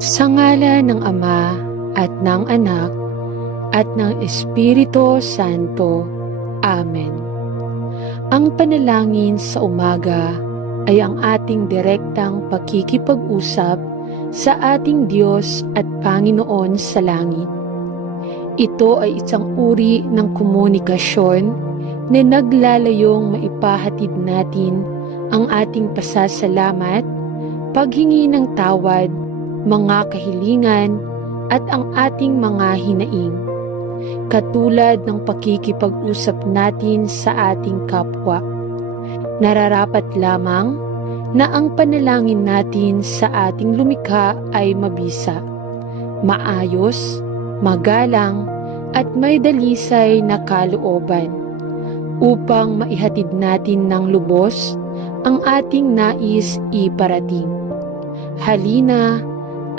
Sa ngala ng Ama at ng Anak at ng Espiritu Santo. Amen. Ang panalangin sa umaga ay ang ating direktang pakikipag-usap sa ating Diyos at Panginoon sa langit. Ito ay isang uri ng komunikasyon na naglalayong maipahatid natin ang ating pasasalamat, paghingi ng tawad, mga kahilingan at ang ating mga hinaing, katulad ng pakikipag-usap natin sa ating kapwa. Nararapat lamang na ang panalangin natin sa ating lumikha ay mabisa, maayos, magalang at may dalisay na kalooban upang maihatid natin ng lubos ang ating nais iparating. Halina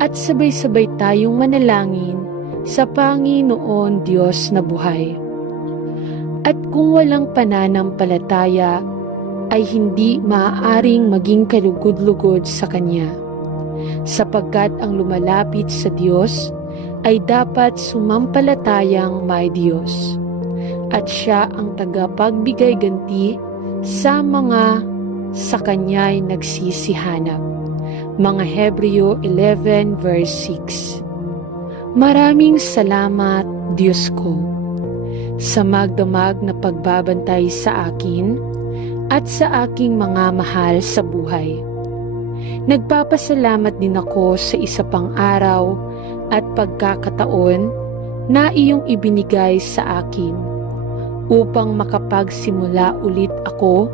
at sabay-sabay tayong manalangin sa Panginoon Diyos na buhay. At kung walang pananampalataya, ay hindi maaaring maging kalugod-lugod sa Kanya, sapagkat ang lumalapit sa Diyos ay dapat sumampalatayang may Diyos, at Siya ang tagapagbigay ganti sa mga sa Kanya'y nagsisihanap. Mga Hebreo 11 verse 6. Maraming salamat, Diyos ko, sa magdamag na pagbabantay sa akin at sa aking mga mahal sa buhay. Nagpapasalamat din ako sa isa pang araw at pagkakataon na iyong ibinigay sa akin upang makapagsimula ulit ako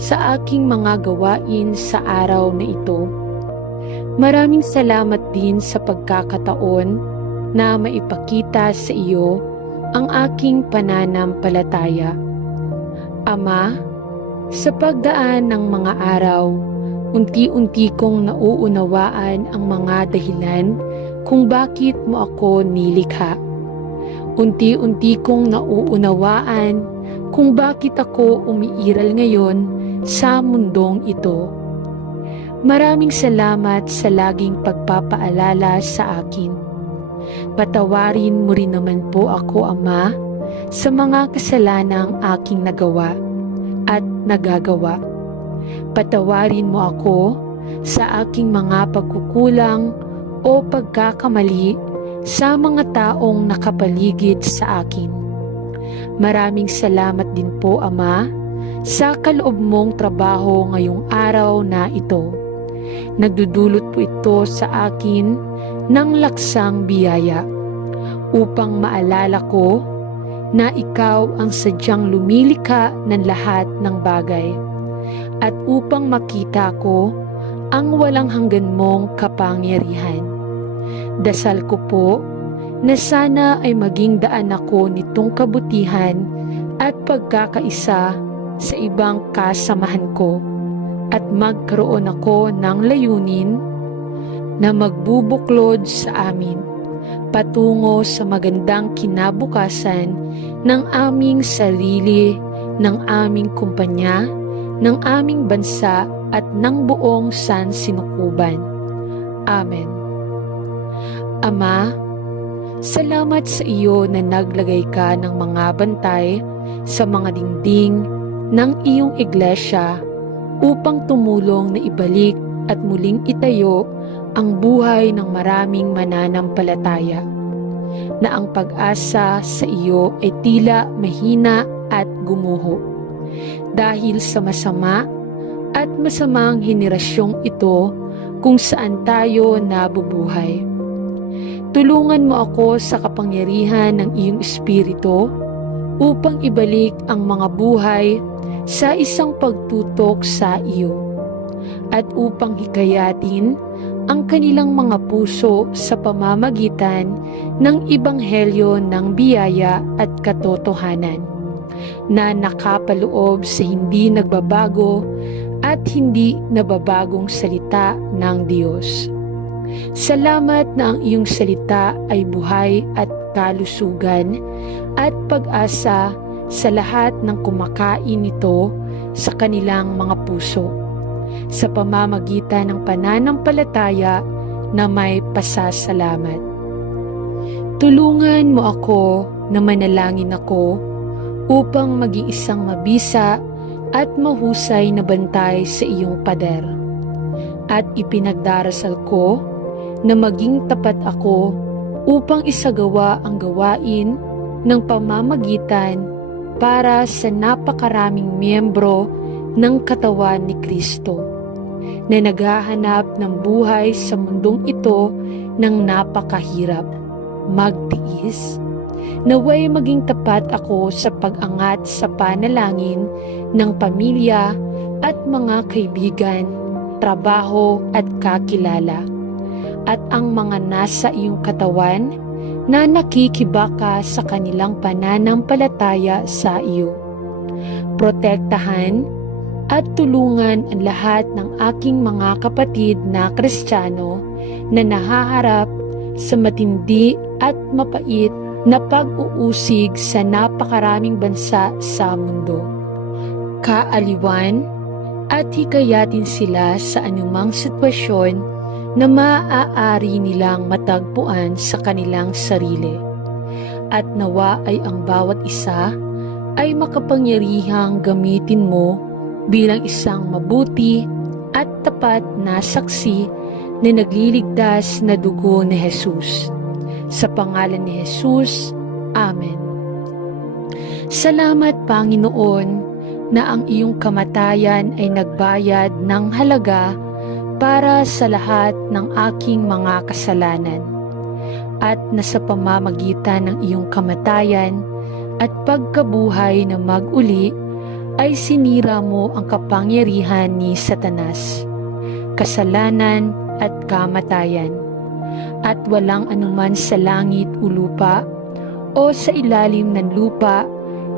sa aking mga gawain sa araw na ito. Maraming salamat din sa pagkakataon na maipakita sa iyo ang aking pananampalataya. Ama, sa pagdaan ng mga araw, unti-unti kong nauunawaan ang mga dahilan kung bakit mo ako nilikha. Unti-unti kong nauunawaan kung bakit ako umiiral ngayon sa mundong ito. Maraming salamat sa laging pagpapaalala sa akin. Patawarin mo rin naman po ako, Ama, sa mga kasalanang aking nagawa at nagagawa. Patawarin mo ako sa aking mga pagkukulang o pagkakamali sa mga taong nakapaligid sa akin. Maraming salamat din po, Ama, sa kaloob mong trabaho ngayong araw na ito. Nagdudulot po ito sa akin ng laksang biyaya upang maalala ko na ikaw ang sadyang lumilikha ng lahat ng bagay at upang makita ko ang walang hanggan mong kapangyarihan. Dasal ko po na sana ay maging daan ako nitong kabutihan at pagkakaisa sa ibang kasamahan ko at magkaroon ako ng layunin na magbubuklod sa amin patungo sa magandang kinabukasan ng aming sarili, ng aming kumpanya, ng aming bansa at ng buong sansinukuban. Amen. Ama, salamat sa iyo na naglagay ka ng mga bantay sa mga dingding ng iyong iglesia upang tumulong na ibalik at muling itayo ang buhay ng maraming mananampalataya, na ang pag-asa sa iyo ay tila mahina at gumuho dahil sa masama at masamang henerasyong ito kung saan tayo nabubuhay. Tulungan mo ako sa kapangyarihan ng iyong Espiritu upang ibalik ang mga buhay sa isang pagtutok sa iyo at upang hikayatin ang kanilang mga puso sa pamamagitan ng Ebanghelyo ng biyaya at katotohanan na nakapaloob sa hindi nagbabago at hindi nababagong salita ng Diyos. Salamat na ang iyong salita ay buhay at kalusugan at pag-asa sa lahat ng kumakain nito sa kanilang mga puso. Sa pamamagitan ng pananampalataya na may pasasalamat. Tulungan mo ako na manalangin ako upang maging isang mabisa at mahusay na bantay sa iyong pader. At ipinagdarasal ko na maging tapat ako upang isagawa ang gawain ng pamamagitan para sa napakaraming miyembro ng katawan ni Kristo na naghahanap ng buhay sa mundong ito ng napakahirap. Magtiis, naway maging tapat ako sa pag-angat sa panalangin ng pamilya at mga kaibigan, trabaho at kakilala, at ang mga nasa iyong katawan na nakikibaka sa kanilang pananampalataya sa iyo. Protektahan at tulungan ang lahat ng aking mga kapatid na Kristiyano na nahaharap sa matindi at mapait na pag-uusig sa napakaraming bansa sa mundo. Kaaliwan at hikayatin sila sa anumang sitwasyon na maaari nilang matagpuan sa kanilang sarili. At nawa ay ang bawat isa ay makapangyarihang gamitin mo bilang isang mabuti at tapat na saksi na nagliligtas na dugo ni Jesus. Sa pangalan ni Jesus, Amen. Salamat, Panginoon, na ang iyong kamatayan ay nagbayad ng halaga para sa lahat ng aking mga kasalanan, at na sa pamamagitan ng iyong kamatayan at pagkabuhay na mag-uli ay sinira mo ang kapangyarihan ni Satanas, kasalanan at kamatayan, at walang anuman sa langit o lupa o sa ilalim ng lupa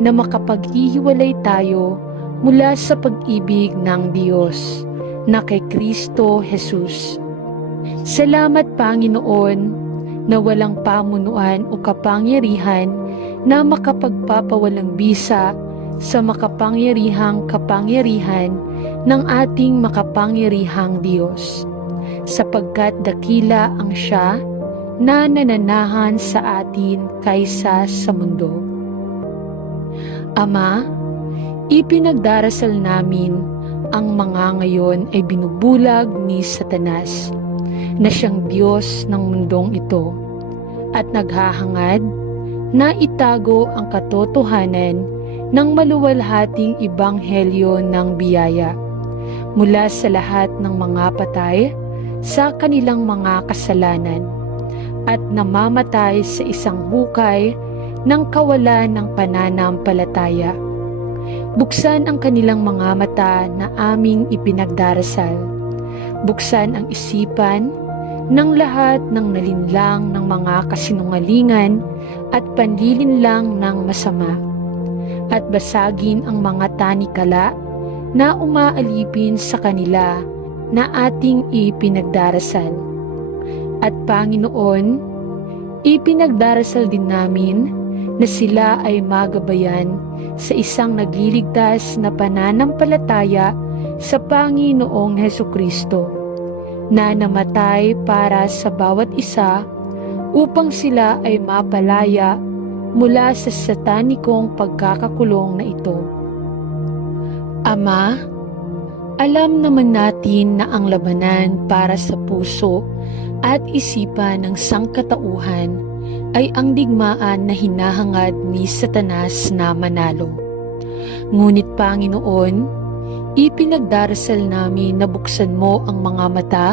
na makapaghihiwalay tayo mula sa pag-ibig ng Diyos na kay Kristo Jesus. Salamat, Panginoon, na walang pamunuan o kapangyarihan na makapagpapawalang bisa sa makapangyarihang kapangyarihan ng ating makapangyarihang Diyos, sapagkat dakila ang Siya na nananahan sa atin kaysa sa mundo. Ama, ipinagdarasal namin ang mga ngayon ay binubulag ni Satanas, na siyang Diyos ng mundong ito, at naghahangad na itago ang katotohanan ng maluwalhating ibanghelyo ng biyaya mula sa lahat ng mga patay sa kanilang mga kasalanan at namamatay sa isang hukay ng kawalan ng pananampalataya. Buksan ang kanilang mga mata na aming ipinagdarasal. Buksan ang isipan ng lahat ng nalinlang ng mga kasinungalingan at panlilinlang ng masama, at basagin ang mga tanikala na umaalipin sa kanila na ating ipinagdarasal. At Panginoon, ipinagdarasal din namin na sila ay magabayan sa isang nagliligtas na pananampalataya sa Panginoong Hesukristo, na namatay para sa bawat isa upang sila ay mapalaya mula sa satanikong pagkakakulong na ito. Ama, alam naman natin na ang labanan para sa puso at isipan ng sangkatauhan ay ang digmaan na hinahangad ni Satanas na manalo. Ngunit Panginoon, ipinagdarasal namin na buksan mo ang mga mata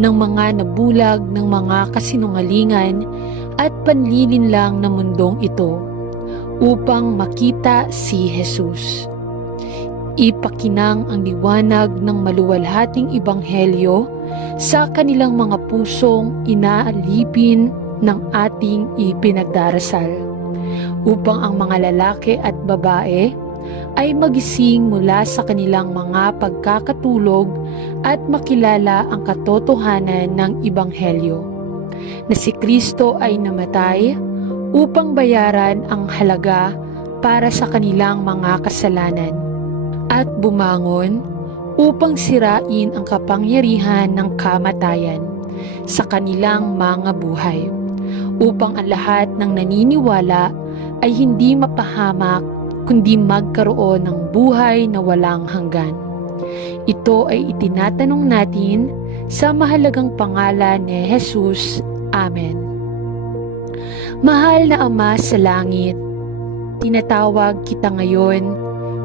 ng mga nabulag ng mga kasinungalingan at panlilinlang ng mundong ito upang makita si Jesus. Ipakinang ang liwanag ng maluwalhating ibanghelyo sa kanilang mga pusong inaalipin ng ating ipinagdarasal, upang ang mga lalaki at babae ay magising mula sa kanilang mga pagkakatulog at makilala ang katotohanan ng Ibanghelyo, na si Kristo ay namatay upang bayaran ang halaga para sa kanilang mga kasalanan, at bumangon upang sirain ang kapangyarihan ng kamatayan sa kanilang mga buhay, upang ang lahat ng naniniwala ay hindi mapahamak kundi magkaroon ng buhay na walang hanggan. Ito ay itinatanong natin sa mahalagang pangalan ni Jesus. Amen. Mahal na Ama sa langit, tinatawag kita ngayon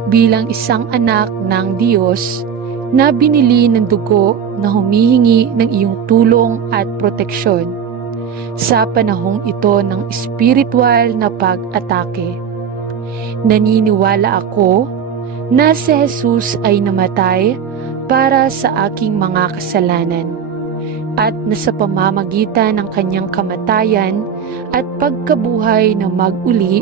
bilang isang anak ng Diyos na binili ng dugo na humihingi ng iyong tulong at proteksyon sa panahong ito ng espiritual na pag-atake. Naniniwala ako na si Jesus ay namatay para sa aking mga kasalanan at na sa pamamagitan ng kanyang kamatayan at pagkabuhay na mag-uli,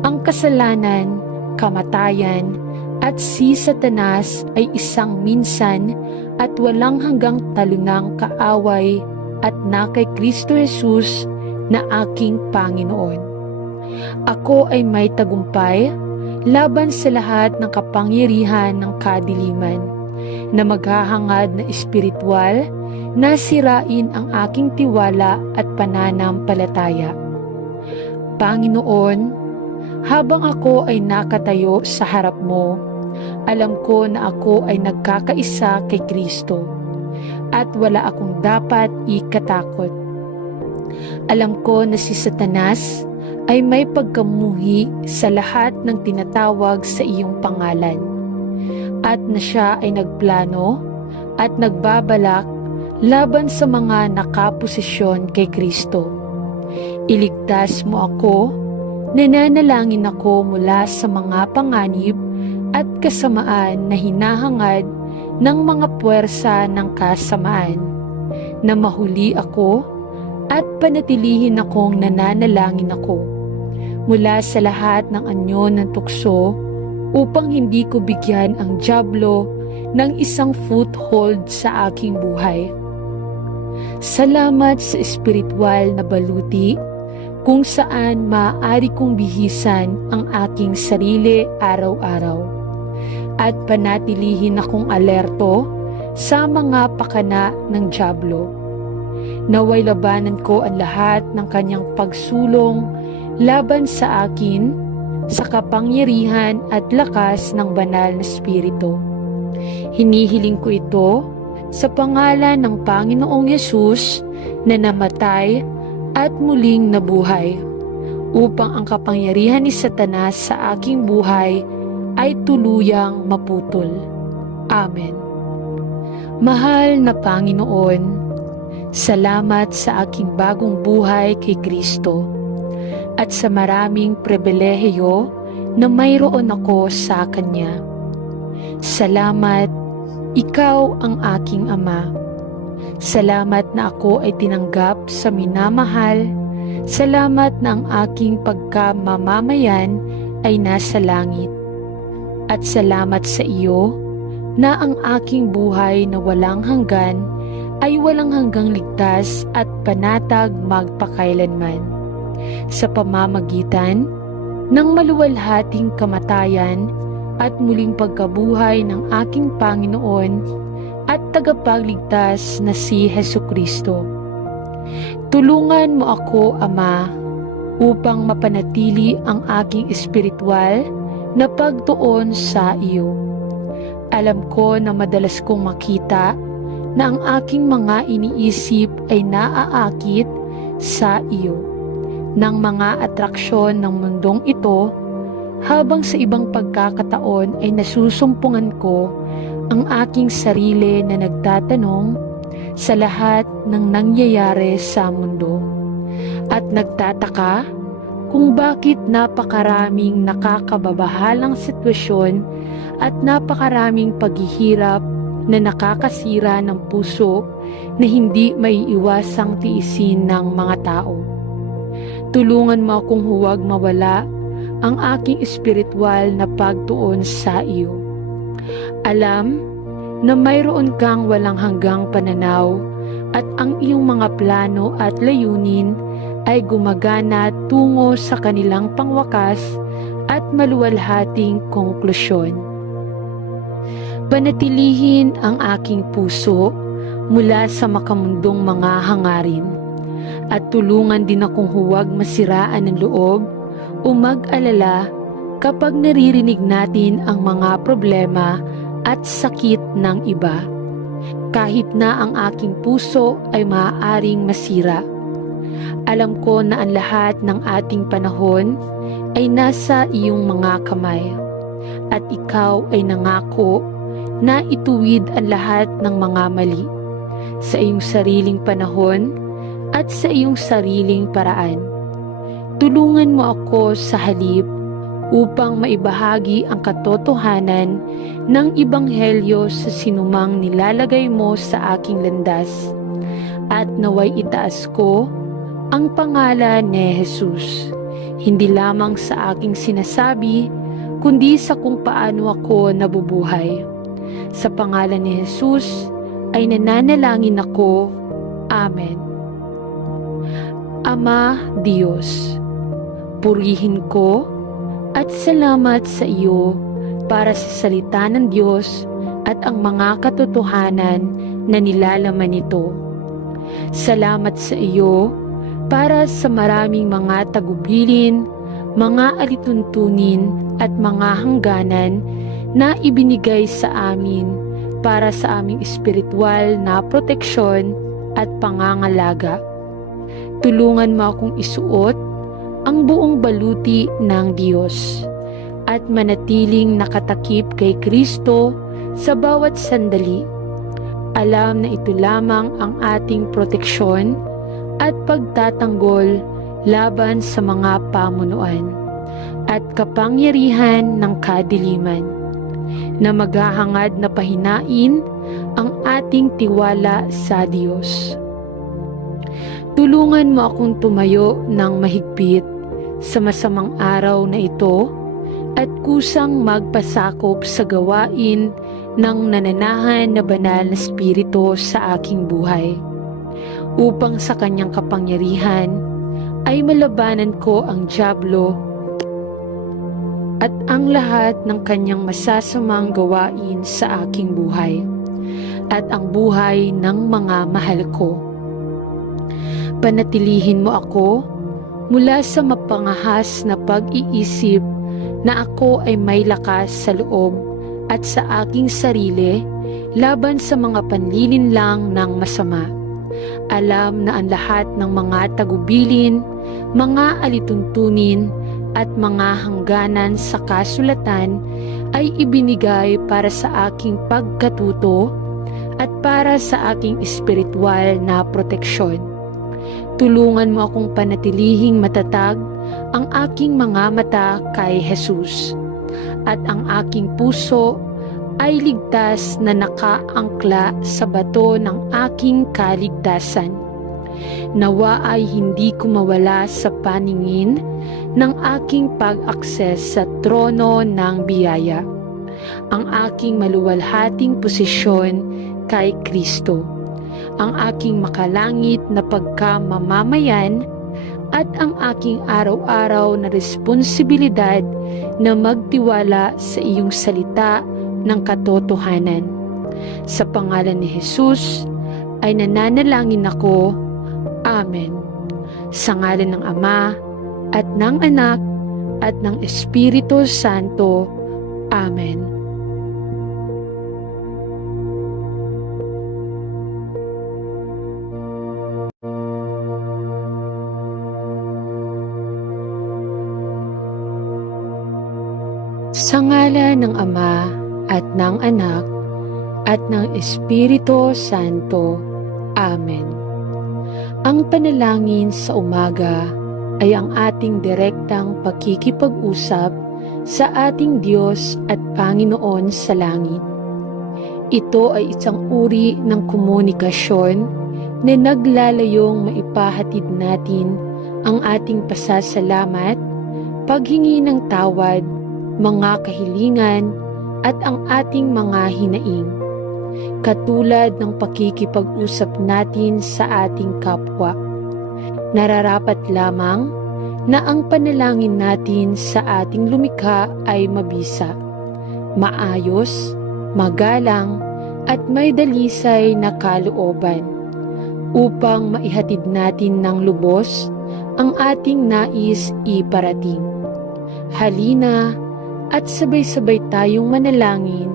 ang kasalanan, kamatayan at si Satanas ay isang minsan at walang hanggang talunang kaaway at na kay Kristo Jesus na aking Panginoon. Ako ay may tagumpay laban sa lahat ng kapangyarihan ng kadiliman na maghahangad na espiritual na sirain ang aking tiwala at pananampalataya. Panginoon, habang ako ay nakatayo sa harap mo, alam ko na ako ay nagkakaisa kay Kristo at wala akong dapat ikatakot. Alam ko na si Satanas ay may pagkamuhi sa lahat ng tinatawag sa iyong pangalan at na siya ay nagplano at nagbabalak laban sa mga nakaposisyon kay Kristo. Iligtas mo ako, nananalangin ako mula sa mga panganib at kasamaan na hinahangad ng mga puwersa ng kasamaan, na mahuli ako at panatilihin akong nananalangin ako mula sa lahat ng anyo ng tukso upang hindi ko bigyan ang dyablo ng isang foothold sa aking buhay. Salamat sa espiritual na baluti kung saan maaari kong bihisan ang aking sarili araw-araw at panatilihin akong alerto sa mga pakana ng dyablo. Naway labanan ko ang lahat ng kanyang pagsulong laban sa akin sa kapangyarihan at lakas ng banal na Espiritu. Hinihiling ko ito sa pangalan ng Panginoong Yesus na namatay at muling nabuhay, upang ang kapangyarihan ni Satanas sa aking buhay ay tuluyang maputol. Amen. Mahal na Panginoon, salamat sa aking bagong buhay kay Kristo at sa maraming pribilehiyo na mayroon ako sa Kanya. Salamat, Ikaw ang aking Ama. Salamat na ako ay tinanggap sa minamahal. Salamat na ang aking pagkamamamayan ay nasa langit. At salamat sa iyo na ang aking buhay na walang hanggan ay walang hanggang ligtas at panatag magpakailanman. Sa pamamagitan ng maluwalhating kamatayan at muling pagkabuhay ng aking Panginoon at tagapagligtas na si Hesukristo. Tulungan mo ako, Ama, upang mapanatili ang aking espiritual na pagtuon sa iyo. Alam ko na madalas kong makita na ang aking mga iniisip ay naaakit sa iyo ng mga atraksyon ng mundong ito, habang sa ibang pagkakataon ay nasusumpungan ko ang aking sarili na nagtatanong sa lahat ng nangyayari sa mundo at nagtataka kung bakit napakaraming nakakababahalang sitwasyon at napakaraming paghihirap na nakakasira ng puso na hindi maiiwasang tiisin ng mga tao. Tulungan mo akong huwag mawala ang aking espiritual na pagtuon sa iyo. Alam na mayroon kang walang hanggang pananaw at ang iyong mga plano at layunin ay gumagana tungo sa kanilang pangwakas at maluwalhating konklusyon. Panatilihin ang aking puso mula sa makamundong mga hangarin. At tulungan din akong huwag masiraan ng loob o mag-alala kapag naririnig natin ang mga problema at sakit ng iba. Kahit na ang aking puso ay maaaring masira. Alam ko na ang lahat ng ating panahon ay nasa iyong mga kamay. At ikaw ay nangako na ituwid ang lahat ng mga mali sa iyong sariling panahon at sa iyong sariling paraan. Tulungan mo ako sa halip upang maibahagi ang katotohanan ng Ebanghelyo sa sinumang nilalagay mo sa aking landas, at naway itaas ko ang pangalan ni Jesus, hindi lamang sa aking sinasabi, kundi sa kung paano ako nabubuhay. Sa pangalan ni Jesus ay nananalangin ako. Amen. Ama Diyos, purihin ko at salamat sa iyo para sa salita ng Diyos at ang mga katotohanan na nilalaman nito. Salamat sa iyo para sa maraming mga tagubilin, mga alituntunin at mga hangganan na ibinigay sa amin para sa aming espiritual na proteksyon at pangangalaga. Tulungan mo akong isuot ang buong baluti ng Diyos at manatiling nakatakip kay Kristo sa bawat sandali. Alam na ito lamang ang ating proteksyon at pagtatanggol laban sa mga pamunuan at kapangyarihan ng kadiliman na maghahangad na pahinain ang ating tiwala sa Diyos. Tulungan mo akong tumayo ng mahigpit sa masamang araw na ito at kusang magpasakop sa gawain ng nananahan na banal na Espiritu sa aking buhay, upang sa kanyang kapangyarihan ay malabanan ko ang dyablo at ang lahat ng kanyang masasamang gawain sa aking buhay at ang buhay ng mga mahal ko. Panatilihin mo ako mula sa mapangahas na pag-iisip na ako ay may lakas sa loob at sa aking sarili laban sa mga panlilinlang ng masama. Alam na ang lahat ng mga tagubilin, mga alituntunin at mga hangganan sa kasulatan ay ibinigay para sa aking pagkatuto at para sa aking espiritual na proteksyon. Tulungan mo akong panatilihing matatag ang aking mga mata kay Jesus at ang aking puso ay ligtas na nakaangkla sa bato ng aking kaligtasan. Nawa ay hindi ko mawala sa paningin ng aking pag-akses sa trono ng biyaya, ang aking maluwalhating posisyon kay Kristo, ang aking makalangit na pagkamamamayan at ang aking araw-araw na responsibilidad na magtiwala sa iyong salita ng katotohanan. Sa pangalan ni Jesus ay nananalangin ako. Amen. Sa ngalan ng Ama at ng Anak at ng Espiritu Santo. Amen. Sa ngalan ng Ama at ng Anak at ng Espiritu Santo. Amen. Ang panalangin sa umaga ay ang ating direktang pakikipag-usap sa ating Diyos at Panginoon sa langit. Ito ay isang uri ng komunikasyon na naglalayong maipahatid natin ang ating pasasalamat, paghingi ng tawad, mga kahilingan at ang ating mga hinaing, katulad ng pakikipag-usap natin sa ating kapwa. Nararapat lamang na ang panalangin natin sa ating lumikha ay mabisa, maayos, magalang at may dalisay na kalooban upang maihatid natin ng lubos ang ating nais iparating. Halina at sabay-sabay tayong manalangin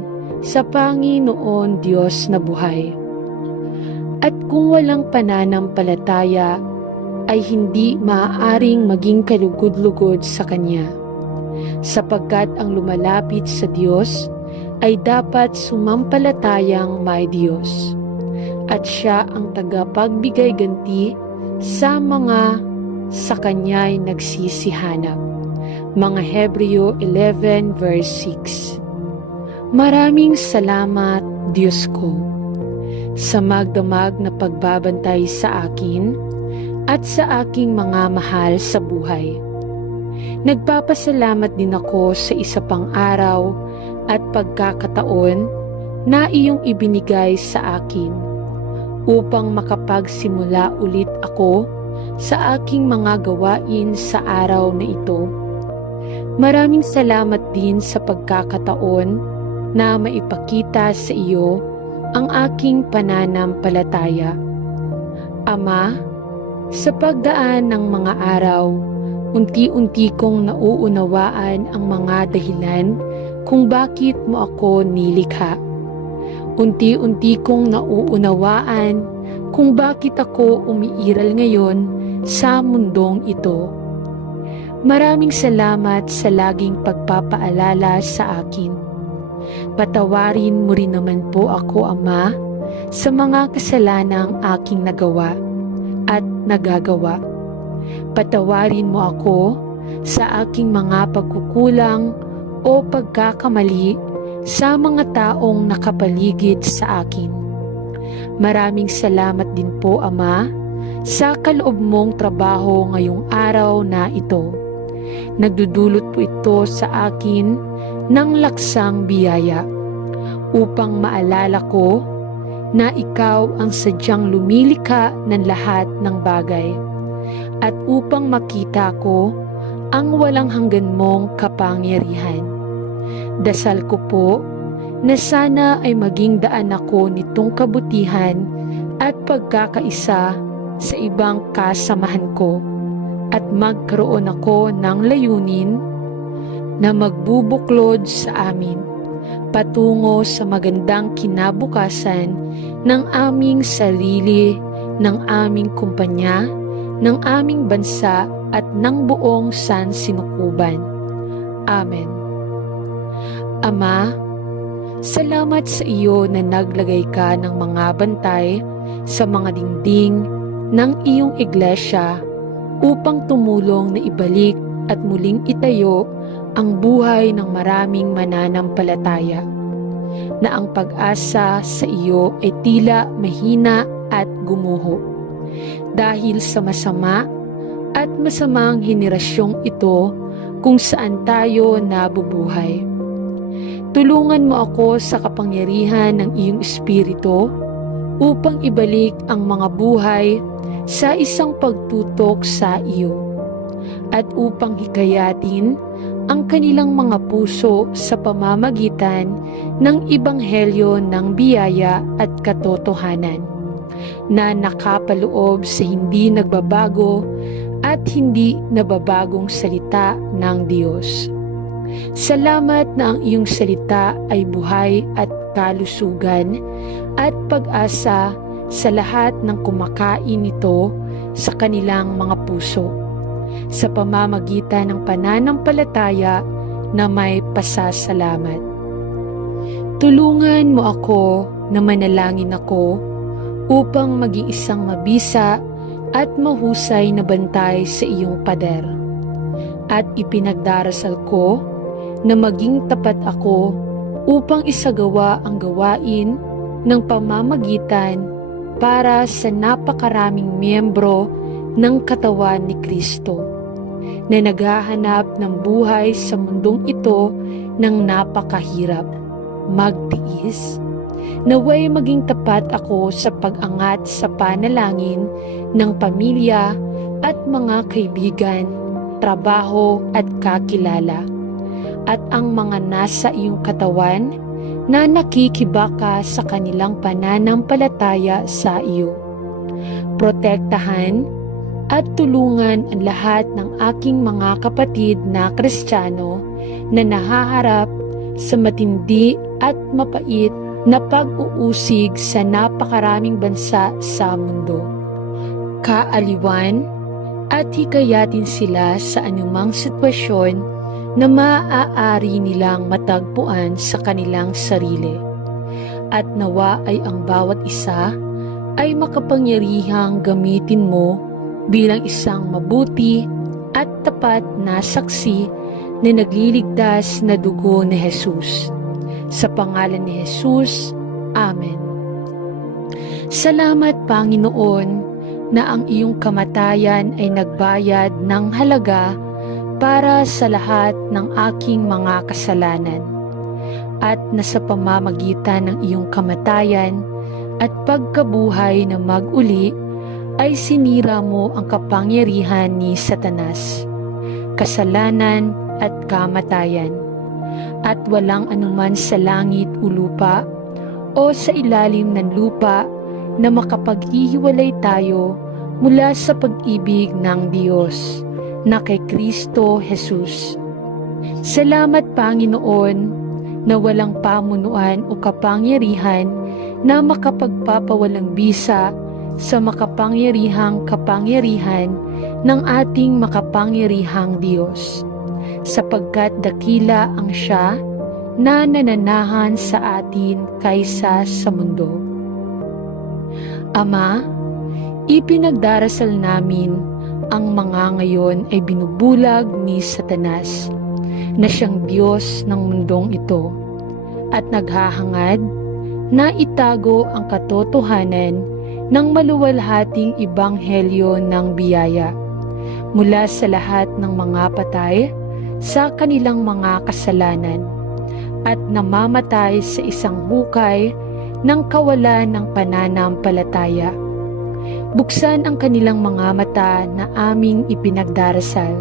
sa Panginoon Diyos na buhay. At kung walang pananampalataya, ay hindi maaaring maging kalugod-lugod sa Kanya, sapagkat ang lumalapit sa Diyos ay dapat sumampalatayang may Diyos, at Siya ang tagapagbigay ganti sa mga sa Kanya'y nagsisihanap. Mga Hebreo 11 verse 6. Maraming salamat, Diyos ko, sa magdamag na pagbabantay sa akin at sa aking mga mahal sa buhay. Nagpapasalamat din ako sa isa pang araw at pagkakataon na iyong ibinigay sa akin upang makapagsimula ulit ako sa aking mga gawain sa araw na ito. Maraming salamat din sa pagkakataon na maipakita sa iyo ang aking pananampalataya. Ama, sa pagdaan ng mga araw, unti-unti kong nauunawaan ang mga dahilan kung bakit mo ako nilikha. Unti-unti kong nauunawaan kung bakit ako umiiral ngayon sa mundong ito. Maraming salamat sa laging pagpapaalala sa akin. Patawarin mo rin naman po ako, Ama, sa mga kasalanang aking nagawa at nagagawa. Patawarin mo ako sa aking mga pagkukulang o pagkakamali sa mga taong nakapaligid sa akin. Maraming salamat din po, Ama, sa kaloob mong trabaho ngayong araw na ito. Nagdudulot po ito sa akin ng laksang biyaya upang maalala ko na ikaw ang sadyang lumilikha ng lahat ng bagay at upang makita ko ang walang hanggan mong kapangyarihan. Dasal ko po na sana ay maging daan ako nitong kabutihan at pagkakaisa sa ibang kasamahan ko at magkaroon ako ng layunin na magbubuklod sa amin patungo sa magandang kinabukasan ng aming sarili, ng aming kumpanya, ng aming bansa at ng buong sansinukuban. Amen. Ama, salamat sa iyo na naglagay ka ng mga bantay sa mga dingding ng iyong iglesia upang tumulong na ibalik at muling itayo ang buhay ng maraming mananampalataya, na ang pag-asa sa iyo ay tila mahina at gumuho dahil sa masama at masamang henerasyong ito kung saan tayo nabubuhay. Tulungan mo ako sa kapangyarihan ng iyong Espiritu upang ibalik ang mga buhay sa isang pagtutok sa iyo at upang hikayatin ang kanilang mga puso sa pamamagitan ng ebanghelyo ng biyaya at katotohanan na nakapaloob sa hindi nagbabago at hindi nababagong salita ng Diyos. Salamat na ang iyong salita ay buhay at kalusugan at pag-asa sa lahat ng kumakain nito sa kanilang mga puso, sa pamamagitan ng pananampalataya na may pasasalamat. Tulungan mo ako na manalangin ako upang maging isang mabisa at mahusay na bantay sa iyong pader. At ipinagdarasal ko na maging tapat ako upang isagawa ang gawain ng pamamagitan para sa napakaraming miyembro ng katawan ni Kristo na naghahanap ng buhay sa mundong ito ng napakahirap, magtiis. Naway maging tapat ako sa pag-angat sa panalangin ng pamilya at mga kaibigan, trabaho at kakilala, at ang mga nasa iyong katawan na nakikibaka sa kanilang pananampalataya sa iyo. Protektahan at tulungan ang lahat ng aking mga kapatid na Kristiyano na nahaharap sa matindi at mapait na pag-uusig sa napakaraming bansa sa mundo. Kaaliwan at hikayatin sila sa anumang sitwasyon na maaari nilang matagpuan sa kanilang sarili. At nawa ay ang bawat isa ay makapangyarihang gamitin mo bilang isang mabuti at tapat na saksi na nagliligtas na dugo ni Jesus. Sa pangalan ni Jesus, Amen. Salamat, Panginoon, na ang iyong kamatayan ay nagbayad ng halaga para sa lahat ng aking mga kasalanan, at na sa pamamagitan ng iyong kamatayan at pagkabuhay na mag-uli ay sinira mo ang kapangyarihan ni Satanas, kasalanan at kamatayan, at walang anuman sa langit o lupa o sa ilalim ng lupa na makapaghihiwalay tayo mula sa pag-ibig ng Diyos na kay Kristo Jesus. Salamat, Panginoon, na walang pamunuan o kapangyarihan na makapagpapawalang bisa sa makapangyarihang kapangyarihan ng ating makapangyarihang Diyos, sapagkat dakila ang Siya na nananahan sa atin kaysa sa mundo. Ama, ipinagdarasal namin ang mga ngayon ay binubulag ni Satanas, na siyang Diyos ng mundong ito, at naghahangad na itago ang katotohanan ng maluwalhating ibanghelyo ng biyaya mula sa lahat ng mga patay sa kanilang mga kasalanan, at namamatay sa isang hukay ng kawalan ng pananampalataya. Buksan ang kanilang mga mata na aming ipinagdarasal.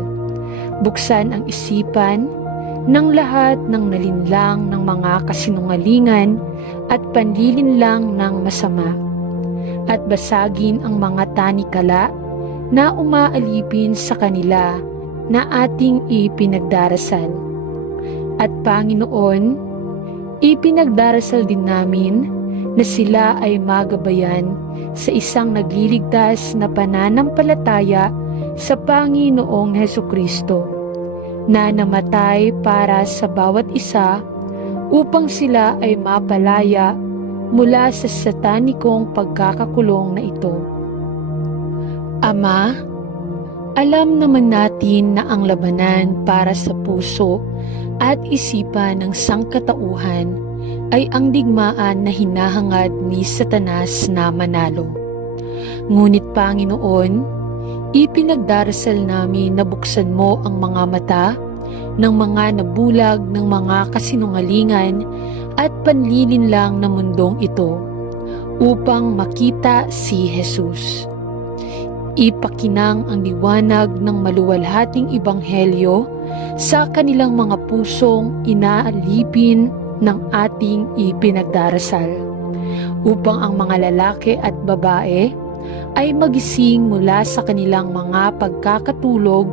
Buksan ang isipan ng lahat ng nalinlang ng mga kasinungalingan at panlilinlang ng masama, at basagin ang mga tanikala na umaalipin sa kanila na ating ipinagdarasal. At Panginoon, ipinagdarasal din namin na sila ay magabayan sa isang nagliligtas na pananampalataya sa Panginoong Hesukristo, na namatay para sa bawat isa upang sila ay mapalaya mula sa satanikong pagkakakulong na ito. Ama, alam naman natin na ang labanan para sa puso at isipan ng sangkatauhan ay ang digmaan na hinahangad ni Satanas na manalo. Ngunit Panginoon, ipinagdarasal namin na buksan mo ang mga mata ng mga nabulag ng mga kasinungalingan at panlilinlang na mundong ito upang makita si Jesus. Ipakinang ang liwanag ng maluwalhating ibanghelyo sa kanilang mga pusong inaalipin ng ating ipinagdarasal, upang ang mga lalaki at babae ay magising mula sa kanilang mga pagkakatulog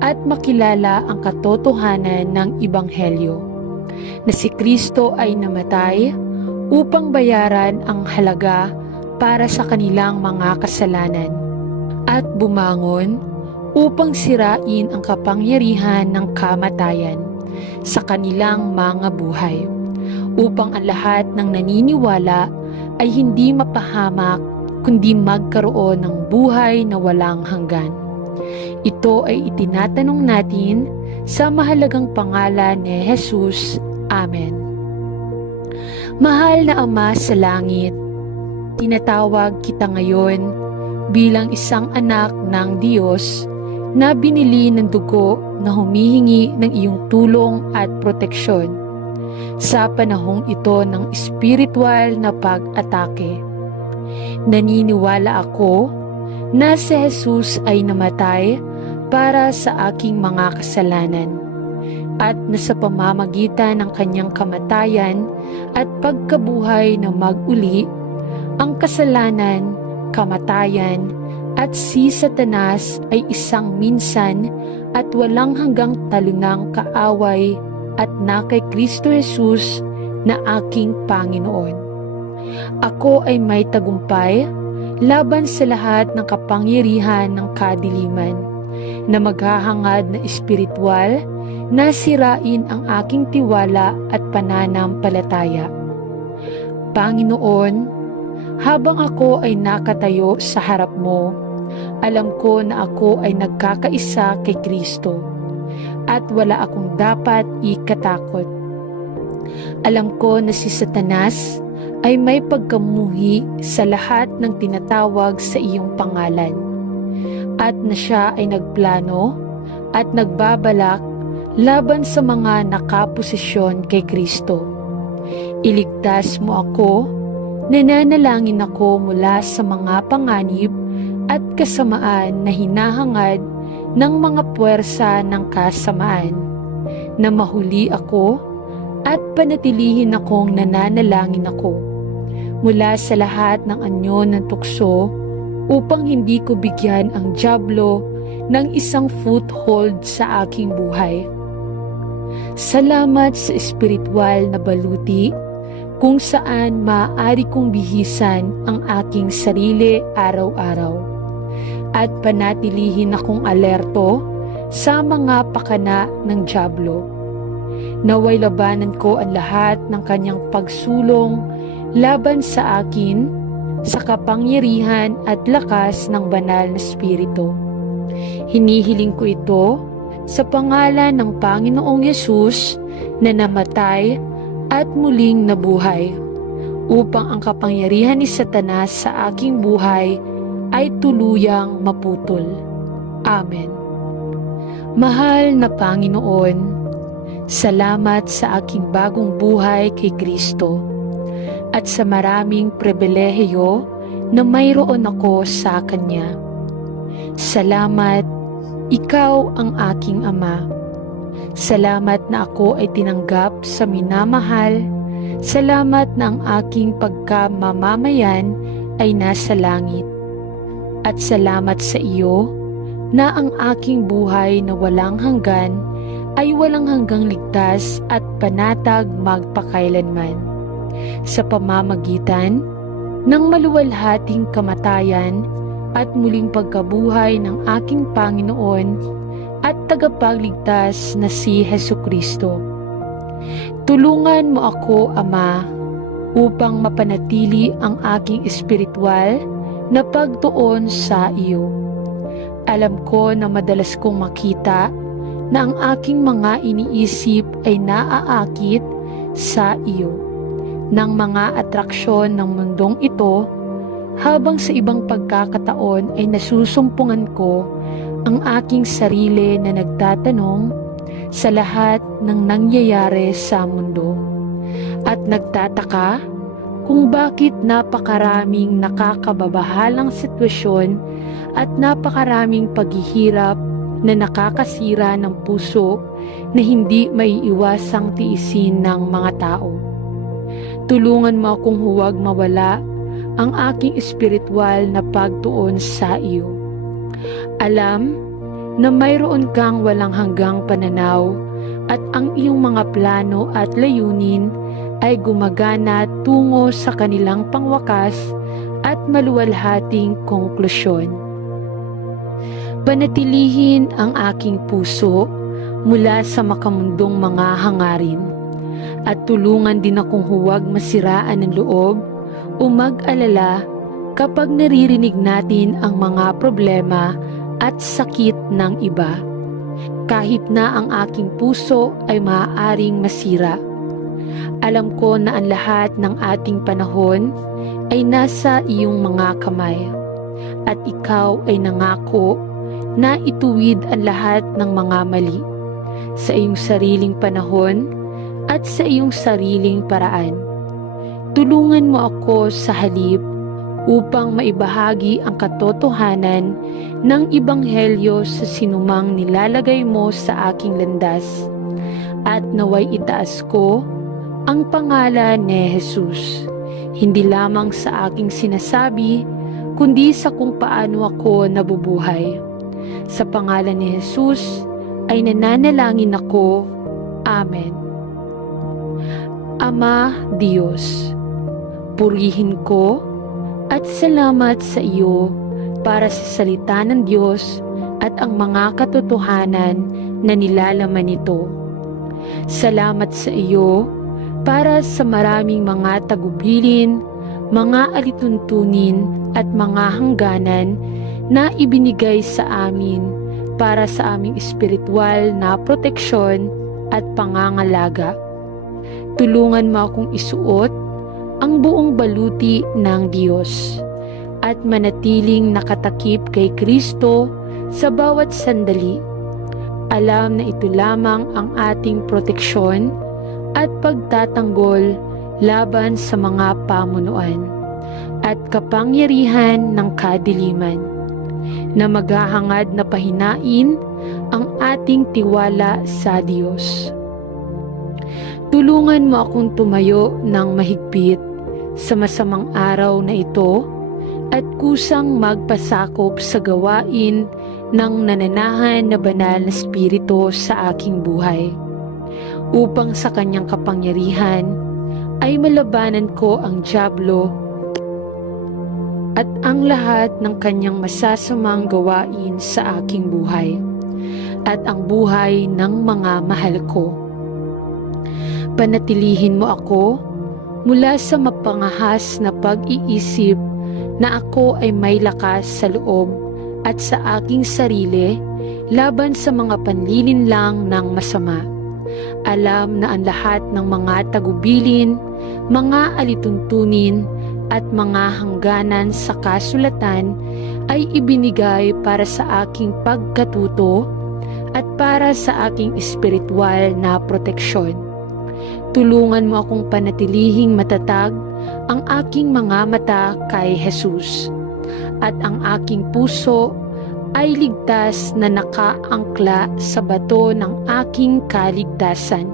at makilala ang katotohanan ng Ibanghelyo, na si Kristo ay namatay upang bayaran ang halaga para sa kanilang mga kasalanan, at bumangon upang sirain ang kapangyarihan ng kamatayan sa kanilang mga buhay, upang ang lahat ng naniniwala ay hindi mapahamak kundi magkaroon ng buhay na walang hanggan. Ito ay itinatanong natin sa mahalagang pangalan ni Jesus. Amen. Mahal na Ama sa langit, tinatawag kita ngayon bilang isang anak ng Diyos na binili ng dugo na humihingi ng iyong tulong at proteksyon sa panahong ito ng espiritual na pag-atake. Naniniwala ako na si Jesus ay namatay para sa aking mga kasalanan at na sa pamamagitan ng kanyang kamatayan at pagkabuhay na mag-uli, ang kasalanan, kamatayan, at si Satanas ay isang minsan at walang hanggang talunang kaaway at na kay Kristo Jesus na aking Panginoon. Ako ay may tagumpay laban sa lahat ng kapangyarihan ng kadiliman na maghahangad na espiritual na sirain ang aking tiwala at pananampalataya. Panginoon, habang ako ay nakatayo sa harap mo, alam ko na ako ay nagkakaisa kay Kristo at wala akong dapat ikatakot. Alam ko na si Satanas ay may pagkamuhi sa lahat ng tinatawag sa iyong pangalan at na siya ay nagplano at nagbabalak laban sa mga nakaposisyon kay Kristo. Iligtas mo ako, nananalangin ako mula sa mga panganib at kasamaan na hinahangad ng mga puwersa ng kasamaan, na mahuli ako at panatilihin akong nananalangin ako mula sa lahat ng anyo ng tukso upang hindi ko bigyan ang dyablo ng isang foothold sa aking buhay. Salamat sa espiritual na baluti kung saan maaari kong bihisan ang aking sarili araw-araw at panatilihin akong alerto sa mga pakana ng dyablo. Naway labanan ko ang lahat ng kanyang pagsulong laban sa akin sa kapangyarihan at lakas ng banal na Espiritu. Hinihiling ko ito sa pangalan ng Panginoong Yesus na namatay at muling nabuhay, upang ang kapangyarihan ni Satanas sa aking buhay ay tuluyang maputol. Amen. Mahal na Panginoon, salamat sa aking bagong buhay kay Kristo at sa maraming pribilehiyo na mayroon ako sa Kanya. Salamat, Ikaw ang aking Ama. Salamat na ako ay tinanggap sa minamahal. Salamat na ang aking pagkamamamayan ay nasa langit. At salamat sa iyo na ang aking buhay na walang hanggan ay walang hanggang ligtas at panatag magpakailanman. Sa pamamagitan ng maluwalhating kamatayan at muling pagkabuhay ng aking Panginoon at tagapagligtas na si Hesukristo. Tulungan mo ako, Ama, upang mapanatili ang aking espiritual na pagtuon sa iyo. Alam ko na madalas kong makita na ang aking mga iniisip ay naaakit sa iyo ng mga atraksyon ng mundong ito, habang sa ibang pagkakataon ay nasusumpungan ko ang aking sarili na nagtatanong sa lahat ng nangyayari sa mundo at nagtataka kung bakit napakaraming nakakababahalang sitwasyon at napakaraming paghihirap na nakakasira ng puso na hindi maiiwasang tiisin ng mga tao. Tulungan mo akong huwag mawala ang aking espiritual na pagtuon sa iyo. Alam na mayroon kang walang hanggang pananaw at ang iyong mga plano at layunin ay gumagana tungo sa kanilang pangwakas at maluwalhating konklusyon. Panatilihin ang aking puso mula sa makamundong mga hangarin at tulungan din akong huwag masiraan ng loob o mag-alala kapag naririnig natin ang mga problema at sakit ng iba, kahit na ang aking puso ay maaaring masira. Alam ko na ang lahat ng ating panahon ay nasa iyong mga kamay at ikaw ay nangako na ituwid ang lahat ng mga mali sa iyong sariling panahon at sa iyong sariling paraan. Tulungan mo ako sa halip upang maibahagi ang katotohanan ng Ebanghelyo sa sinumang nilalagay mo sa aking landas at naway itaas ko ang pangalan ni Jesus, hindi lamang sa aking sinasabi, kundi sa kung paano ako nabubuhay. Sa pangalan ni Jesus ay nananalangin ako. Amen. Ama Diyos, purihin ko at salamat sa iyo para sa salita ng Diyos at ang mga katotohanan na nilalaman nito. Salamat sa iyo para sa maraming mga tagubilin, mga alituntunin at mga hangganan na ibinigay sa amin para sa aming espiritual na proteksyon at pangangalaga. Tulungan mo akong isuot ang buong baluti ng Diyos at manatiling nakatakip kay Kristo sa bawat sandali. Alam na ito lamang ang ating proteksyon at pagtatanggol laban sa mga pamunuan at kapangyarihan ng kadiliman na maghahangad na pahinain ang ating tiwala sa Diyos. Tulungan mo akong tumayo ng mahigpit sa masamang araw na ito at kusang magpasakop sa gawain ng nananahan na banal na Espiritu sa aking buhay, upang sa kanyang kapangyarihan ay malabanan ko ang dyablo at ang lahat ng kanyang masasamang gawain sa aking buhay at ang buhay ng mga mahal ko. Panatilihin mo ako mula sa mapangahas na pag-iisip na ako ay may lakas sa loob at sa aking sarili laban sa mga panlilinlang ng masama. Alam na ang lahat ng mga tagubilin, mga alituntunin at mga hangganan sa kasulatan ay ibinigay para sa aking pagkatuto at para sa aking espiritual na proteksyon. Tulungan mo akong panatilihing matatag ang aking mga mata kay Jesus at ang aking puso ay ligtas na nakaangkla sa bato ng aking kaligtasan.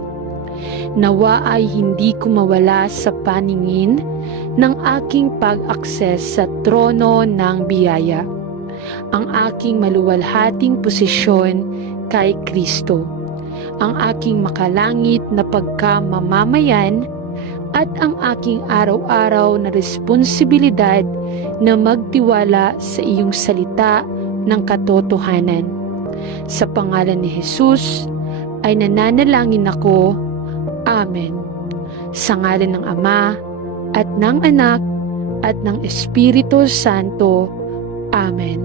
Nawa ay hindi ko mawala sa paningin ng aking pag-akses sa trono ng biyaya, ang aking maluwalhating posisyon kay Kristo, ang aking makalangit na pagkamamamayan at ang aking araw-araw na responsibilidad na magtiwala sa iyong salita ng katotohanan. Sa pangalan ni Jesus ay nananalangin ako. Amen. Sa ngalan ng Ama at ng Anak at ng Espiritu Santo. Amen.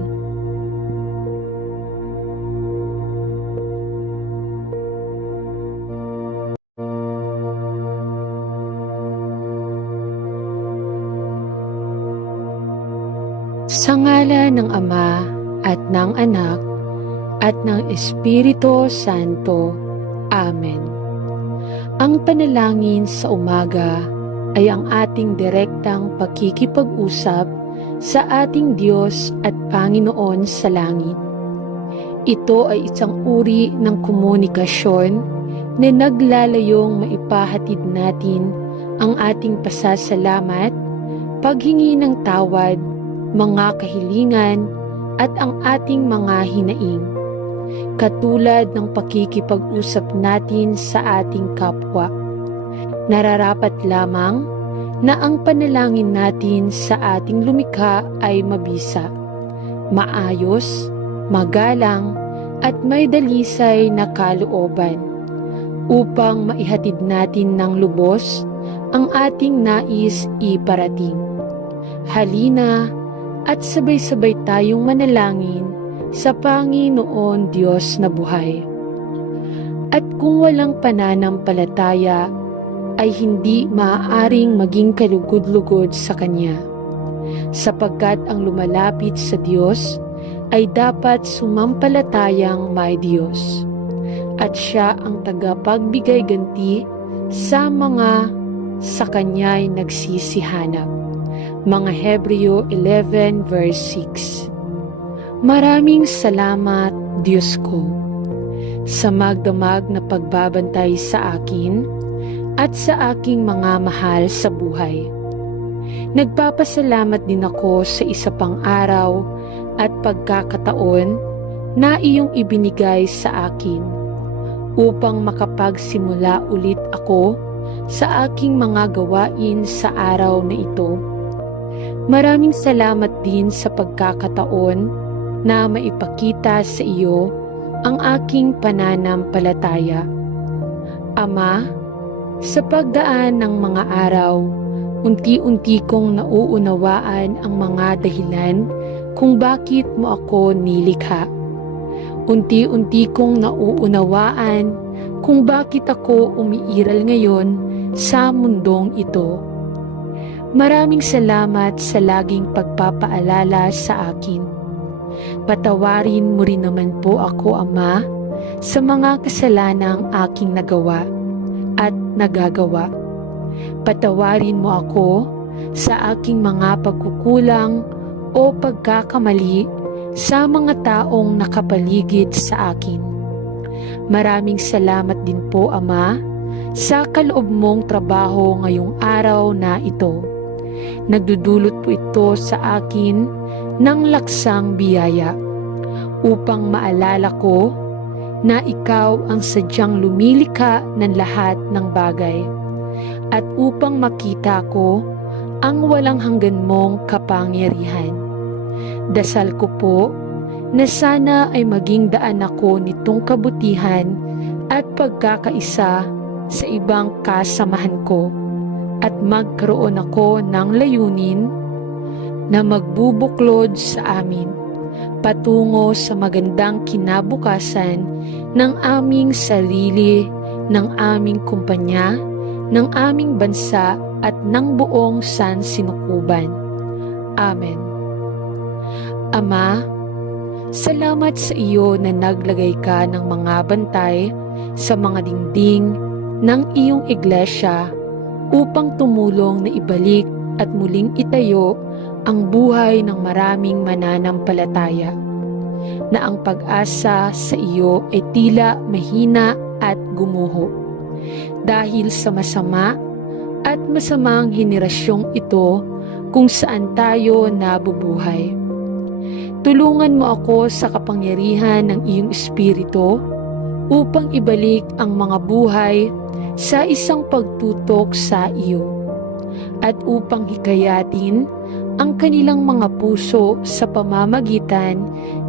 Sa ngalan ng Ama at ng Anak at ng Espiritu Santo. Amen. Ang panalangin sa umaga ay ang ating direktang pakikipag-usap sa ating Diyos at Panginoon sa langit. Ito ay isang uri ng komunikasyon na naglalayong maipahatid natin ang ating pasasalamat, paghingi ng tawad, mga kahilingan at ang ating mga hinaing, katulad ng pakikipag-usap natin sa ating kapwa. Nararapat lamang na ang panalangin natin sa ating lumikha ay mabisa, maayos, magalang at may dalisay na kalooban upang maihatid natin ng lubos ang ating nais iparating. Halina at sabay-sabay tayong manalangin sa Panginoon Diyos na buhay. At kung walang pananampalataya, ay hindi maaaring maging kalugod-lugod sa Kanya, sapagkat ang lumalapit sa Diyos ay dapat sumampalatayang may Diyos, at Siya ang tagapagbigay ganti sa mga sa Kanya'y nagsisihanap. Mga Hebreo 11 verse 6. Maraming salamat, Diyos ko. sa magdamag na pagbabantay sa akin at sa aking mga mahal sa buhay. Nagpapasalamat din ako sa isa pang araw at pagkakataon na iyong ibinigay sa akin upang makapagsimula ulit ako sa aking mga gawain sa araw na ito. Maraming salamat din sa pagkakataon na maipakita sa iyo ang aking pananampalataya. Ama, sa pagdaan ng mga araw, unti-unti kong nauunawaan ang mga dahilan kung bakit mo ako nilikha. Unti-unti kong nauunawaan kung bakit ako umiiral ngayon sa mundong ito. Maraming salamat sa laging pagpapaalala sa akin. Patawarin mo rin naman po ako, Ama, sa mga kasalanang aking nagawa at nagagawa. Patawarin mo ako sa aking mga pagkukulang o pagkakamali sa mga taong nakapaligid sa akin. Maraming salamat din po, Ama, sa kaloob mong trabaho ngayong araw na ito. Nagdudulot po ito sa akin ng laksang biyaya upang maalala ko na ikaw ang sadyang lumilikha ng lahat ng bagay at upang makita ko ang walang hanggan mong kapangyarihan. Dasal ko po na sana ay maging daan ako nitong kabutihan at pagkakaisa sa ibang kasamahan ko at magkaroon ako ng layunin na magbubuklod sa amin patungo sa magandang kinabukasan ng aming sarili, ng aming kumpanya, ng aming bansa at ng buong sansinukuban. Amen. Ama, salamat sa iyo na naglagay ka ng mga bantay sa mga dingding ng iyong iglesia upang tumulong na ibalik at muling itayo ang buhay ng maraming mananampalataya, na ang pag-asa sa iyo ay tila mahina at gumuho dahil sa masama at masamang henerasyong ito kung saan tayo nabubuhay. Tulungan mo ako sa kapangyarihan ng iyong Espiritu upang ibalik ang mga buhay sa isang pagtutok sa iyo at upang hikayatin ang kanilang mga puso sa pamamagitan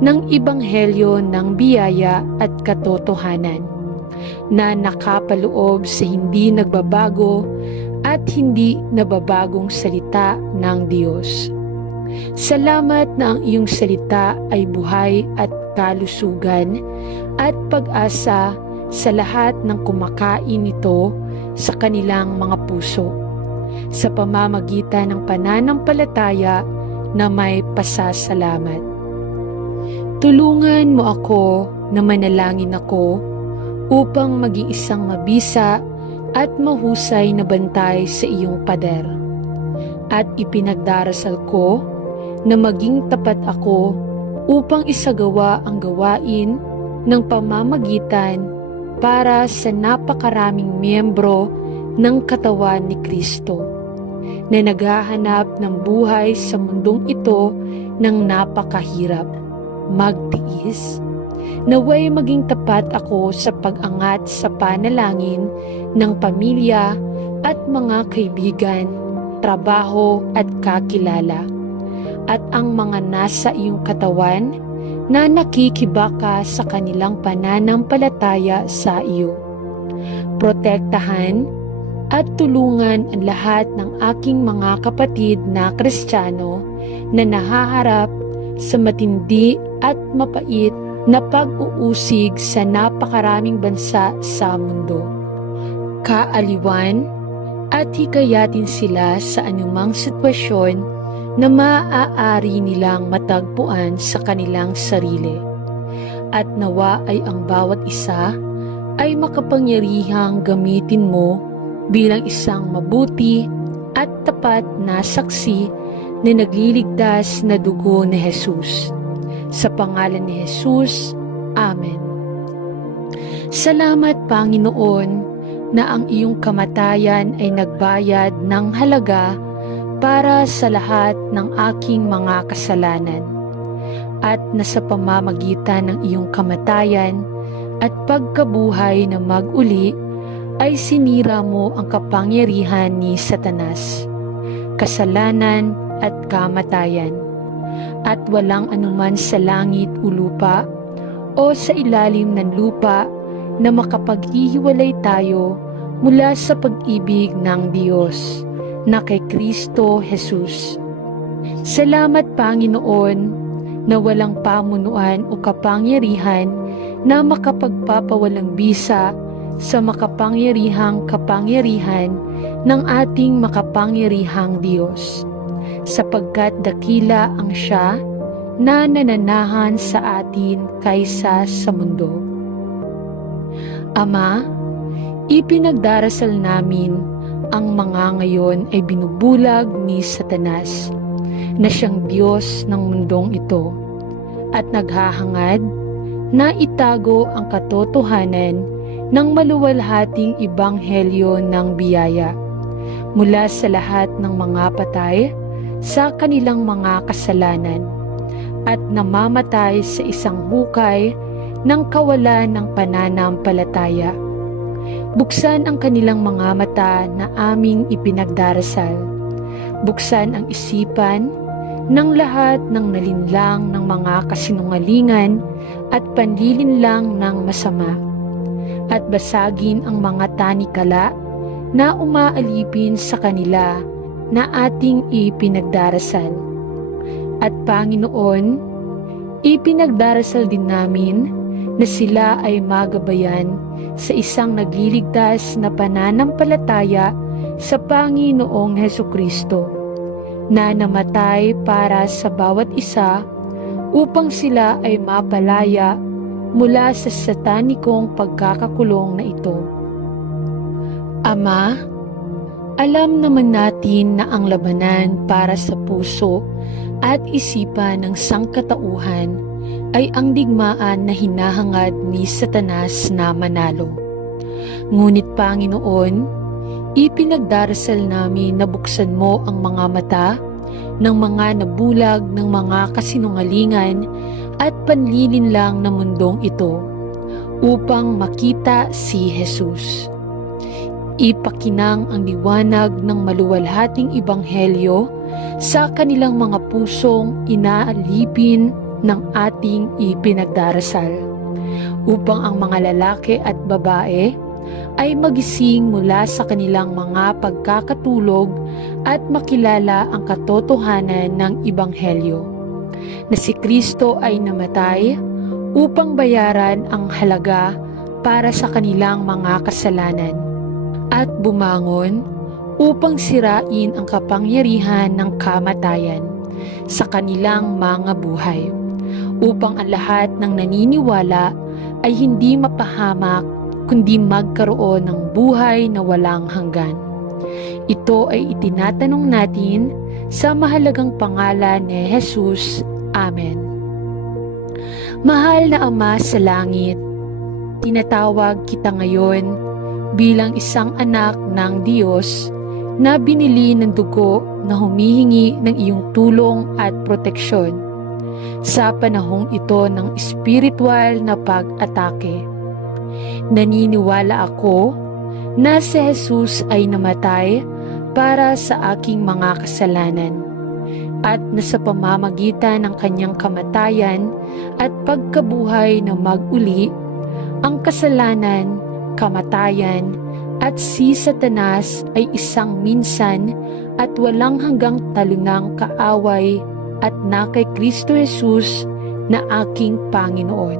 ng ebanghelyo ng biyaya at katotohanan na nakapaloob sa hindi nagbabago at hindi nababagong salita ng Diyos. Salamat na ang iyong salita ay buhay at kalusugan at pag-asa sa lahat ng kumakain nito sa kanilang mga puso, sa pamamagitan ng pananampalataya na may pasasalamat. Tulungan mo ako na manalangin ako upang maging isang mabisa at mahusay na bantay sa iyong pader. At ipinagdarasal ko na maging tapat ako upang isagawa ang gawain ng pamamagitan para sa napakaraming miyembro ng katawan ni Kristo na naghahanap ng buhay sa mundong ito ng napakahirap, magtiis. Naway maging tapat ako sa pag-angat sa panalangin ng pamilya at mga kaibigan, trabaho at kakilala, at ang mga nasa iyong katawan na nakikibaka sa kanilang pananampalataya sa iyo. Protektahan at tulungan ang lahat ng aking mga kapatid na Kristiyano na nahaharap sa matindi at mapait na pag-uusig sa napakaraming bansa sa mundo. Kaaliwan at hikayatin sila sa anumang sitwasyon na maaari nilang matagpuan sa kanilang sarili. At nawa ay ang bawat isa ay makapangyarihang gamitin mo bilang isang mabuti at tapat na saksi na nagliligtas na dugo ni Jesus. Sa pangalan ni Jesus, Amen. Salamat, Panginoon, na ang iyong kamatayan ay nagbayad ng halaga para sa lahat ng aking mga kasalanan, at na sa pamamagitan ng iyong kamatayan at pagkabuhay na mag-uli ay sinira mo ang kapangyarihan ni Satanas, kasalanan at kamatayan, at walang anuman sa langit o lupa o sa ilalim ng lupa na makapaghihiwalay tayo mula sa pag-ibig ng Diyos na kay Kristo Jesus. Salamat, Panginoon, na walang pamunuan o kapangyarihan na makapagpapawalang bisa sa makapangyarihang kapangyarihan ng ating makapangyarihang Diyos, sapagkat dakila ang Siya na nananahan sa atin kaysa sa mundo. Ama, ipinagdarasal namin ang mga ngayon ay binubulag ni Satanas, na siyang Diyos ng mundong ito, at naghahangad na itago ang katotohanan ng maluwalhating ebanghelyo ng biyaya mula sa lahat ng mga patay sa kanilang mga kasalanan, at namamatay sa isang hukay ng kawalan ng pananampalataya. Buksan ang kanilang mga mata na aming ipinagdarasal. Buksan ang isipan ng lahat ng nalinlang ng mga kasinungalingan at panlilinlang ng masama, at basagin ang mga tanikala na umaalipin sa kanila na ating ipinagdarasal. At Panginoon, ipinagdarasal din namin na sila ay magabayan sa isang nagliligtas na pananampalataya sa Panginoong Hesukristo, na namatay para sa bawat isa upang sila ay mapalaya mula sa satanikong pagkakakulong na ito. Ama, alam naman natin na ang labanan para sa puso at isipan ng sangkatauhan ay ang digmaan na hinahangad ni Satanas na manalo. Ngunit Panginoon, ipinagdarasal namin na buksan mo ang mga mata ng mga nabulag ng mga kasinungalingan at panlilinlang na mundong ito upang makita si Jesus. Ipakinang ang liwanag ng maluwalhating ebanghelyo sa kanilang mga pusong inaalipin ng ating ipinagdarasal, upang ang mga lalaki at babae ay magising mula sa kanilang mga pagkakatulog at makilala ang katotohanan ng ebanghelyo, na si Kristo ay namatay upang bayaran ang halaga para sa kanilang mga kasalanan, at bumangon upang sirain ang kapangyarihan ng kamatayan sa kanilang mga buhay, upang ang lahat ng naniniwala ay hindi mapahamak kundi magkaroon ng buhay na walang hanggan. Ito ay itinatanong natin sa mahalagang pangalan ni Jesus. Amen. Mahal na Ama sa langit, tinatawag kita ngayon bilang isang anak ng Diyos na binili ng dugo na humihingi ng iyong tulong at proteksyon sa panahong ito ng espiritual na pag-atake. Naniniwala ako na si Jesus ay namatay para sa aking mga kasalanan, at na sa pamamagitan ng kanyang kamatayan at pagkabuhay na mag-uli, ang kasalanan, kamatayan, at si Satanas ay isang minsan at walang hanggang talungang kaaway, at na kay Kristo Jesus na aking Panginoon.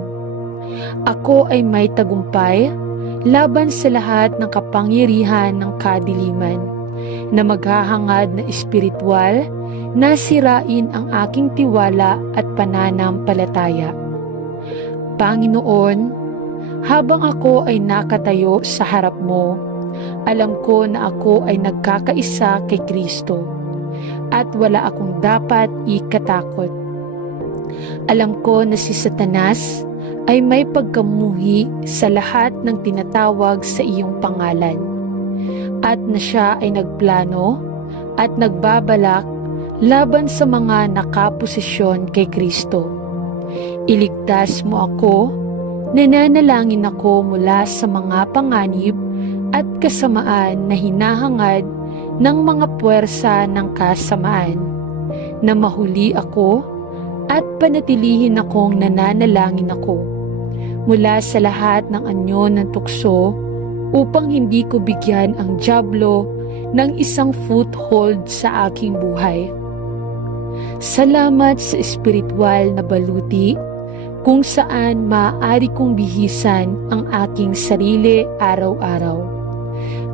Ako ay may tagumpay laban sa lahat ng kapangyarihan ng kadiliman na maghahangad na espiritual na sirain ang aking tiwala at pananampalataya. Panginoon, habang ako ay nakatayo sa harap mo, alam ko na ako ay nagkakaisa kay Kristo at wala akong dapat ikatakot. Alam ko na si Satanas ay may pagkamuhi sa lahat ng tinatawag sa iyong pangalan, at na siya ay nagplano at nagbabalak laban sa mga nakaposisyon kay Kristo. Iligtas mo ako, nananalangin ako mula sa mga panganib at kasamaan na hinahangad ng mga puwersa ng kasamaan, na mahuli ako at panatilihin akong nananalangin ako mula sa lahat ng anyo ng tukso upang hindi ko bigyan ang dyablo ng isang foothold sa aking buhay. Salamat sa espiritual na baluti kung saan maaari kong bihisan ang aking sarili araw-araw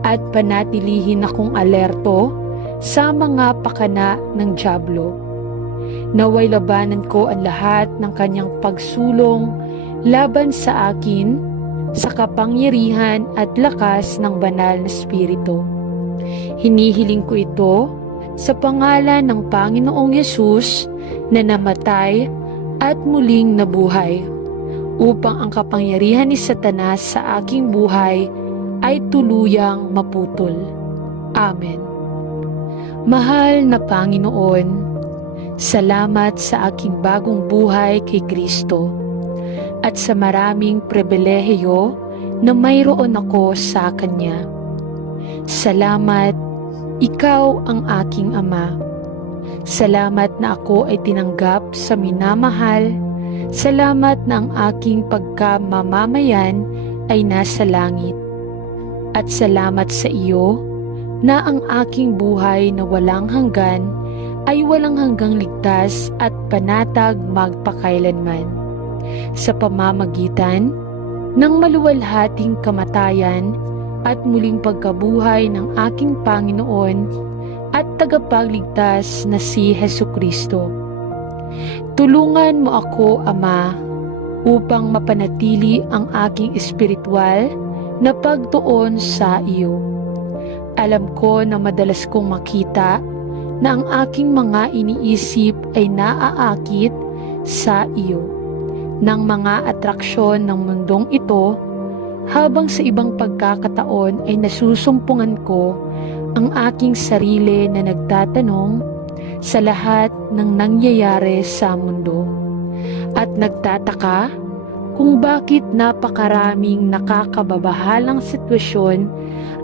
at panatilihin akong alerto sa mga pakana ng dyablo. Naway labanan ko ang lahat ng kanyang pagsulong laban sa akin sa kapangyarihan at lakas ng banal na Espiritu. Hinihiling ko ito sa pangalan ng Panginoong Yesus na namatay at muling nabuhay, upang ang kapangyarihan ni Satanas sa aking buhay ay tuluyang maputol. Amen. Mahal na Panginoon, salamat sa aking bagong buhay kay Kristo at sa maraming pribilehiyo na mayroon ako sa Kanya. Salamat, Ikaw ang aking Ama. Salamat na ako ay tinanggap sa minamahal. Salamat na ang aking pagkamamamayan ay nasa langit. At salamat sa iyo na ang aking buhay na walang hanggan ay walang hanggang ligtas at panatag magpakailanman. Sa pamamagitan ng maluwalhating kamatayan at muling pagkabuhay ng aking Panginoon at tagapagligtas na si Hesukristo. Tulungan mo ako, Ama, upang mapanatili ang aking espiritual na pagtuon sa iyo. Alam ko na madalas kong makita na ang aking mga iniisip ay naaakit sa iyo ng mga atraksyon ng mundong ito, habang sa ibang pagkakataon ay nasusumpungan ko ang aking sarili na nagtatanong sa lahat ng nangyayari sa mundo at nagtataka kung bakit napakaraming nakakababahalang sitwasyon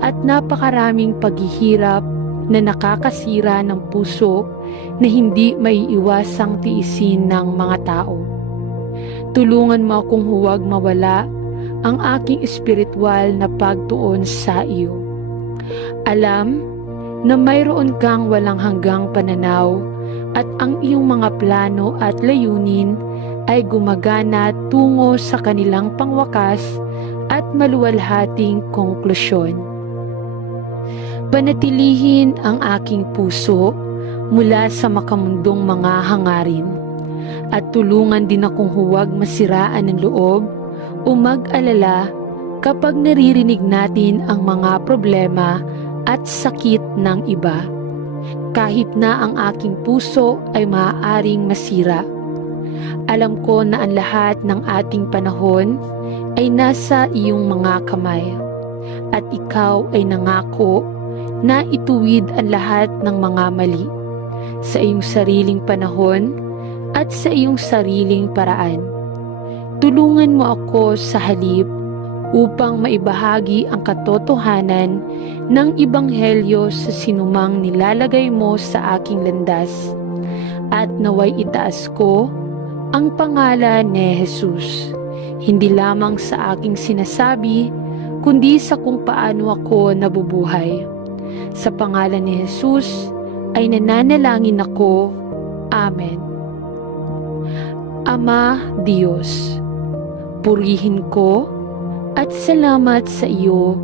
at napakaraming paghihirap na nakakasira ng puso na hindi maiiwasang tiisin ng mga tao. Tulungan mo akong huwag mawala ang aking espiritual na pagtuon sa iyo. Alam na mayroon kang walang hanggang pananaw at ang iyong mga plano at layunin ay gumagana tungo sa kanilang pangwakas at maluwalhating konklusyon. Panatilihin ang aking puso mula sa makamundong mga hangarin at tulungan din akong huwag masiraan ng loob o mag-alala kapag naririnig natin ang mga problema at sakit ng iba, kahit na ang aking puso ay maaaring masira. Alam ko na ang lahat ng ating panahon ay nasa iyong mga kamay, at ikaw ay nangako na ituwid ang lahat ng mga mali sa iyong sariling panahon at sa iyong sariling paraan. Tulungan mo ako sa halip upang maibahagi ang katotohanan ng Ebanghelyo sa sinumang nilalagay mo sa aking landas, at naway itaas ko ang pangalan ni Jesus, hindi lamang sa aking sinasabi, kundi sa kung paano ako nabubuhay. Sa pangalan ni Jesus ay nananalangin ako. Amen. Ama Diyos, purihin ko at salamat sa iyo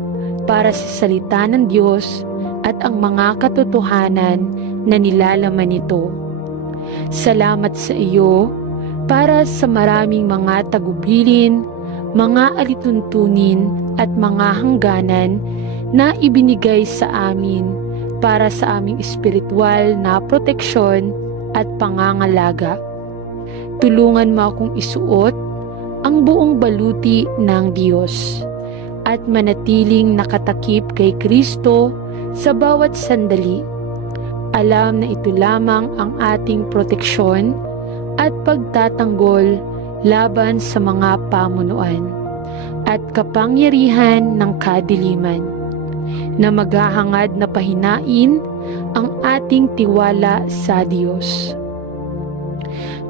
para sa salita ng Diyos at ang mga katotohanan na nilalaman nito. Salamat sa iyo para sa maraming mga tagubilin, mga alituntunin at mga hangganan na ibinigay sa amin para sa aming espiritual na proteksyon at pangangalaga. Tulungan mo akong isuot ang buong baluti ng Diyos at manatiling nakatakip kay Kristo sa bawat sandali. Alam na ito lamang ang ating proteksyon at pagtatanggol laban sa mga pamunuan at kapangyarihan ng kadiliman na maghahangad na pahinain ang ating tiwala sa Diyos.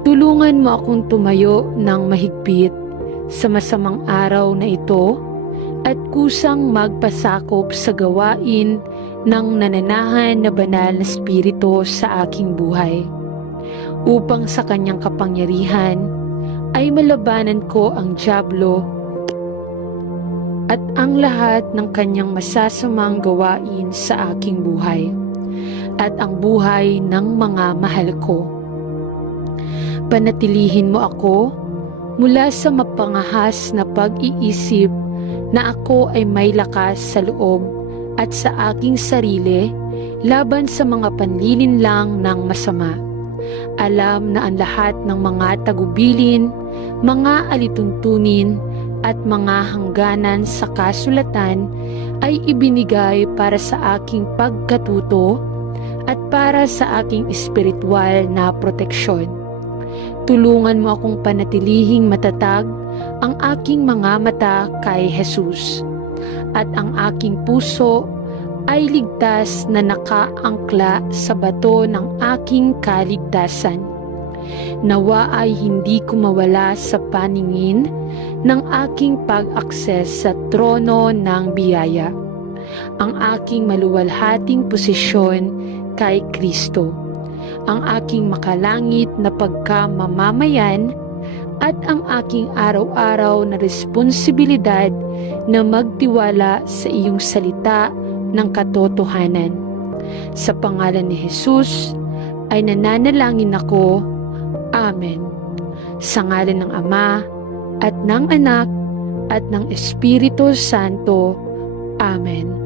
Tulungan mo akong tumayo ng mahigpit sa masamang araw na ito at kusang magpasakop sa gawain ng nananahan na banal na Espiritu sa aking buhay, upang sa kanyang kapangyarihan ay malabanan ko ang dyablo at ang lahat ng kanyang masasamang gawain sa aking buhay at ang buhay ng mga mahal ko. Panatilihin mo ako mula sa mapangahas na pag-iisip na ako ay may lakas sa loob at sa aking sarili laban sa mga panlilinlang ng masama. Alam na ang lahat ng mga tagubilin, mga alituntunin at mga hangganan sa kasulatan ay ibinigay para sa aking pagkatuto at para sa aking espiritual na proteksyon. Tulungan mo akong panatilihing matatag ang aking mga mata kay Jesus at ang aking puso ay ligtas na nakaangkla sa bato ng aking kaligtasan. Nawa ay hindi ko mawala sa paningin ng aking pag-akses sa trono ng biyaya, ang aking maluwalhating posisyon kay Kristo, ang aking makalangit na pagkamamamayan at ang aking araw-araw na responsibilidad na magtiwala sa iyong salita ng katotohanan. Sa pangalan ni Jesus ay nananalangin ako. Amen. Sa ngalan ng Ama at ng Anak at ng Espiritu Santo. Amen.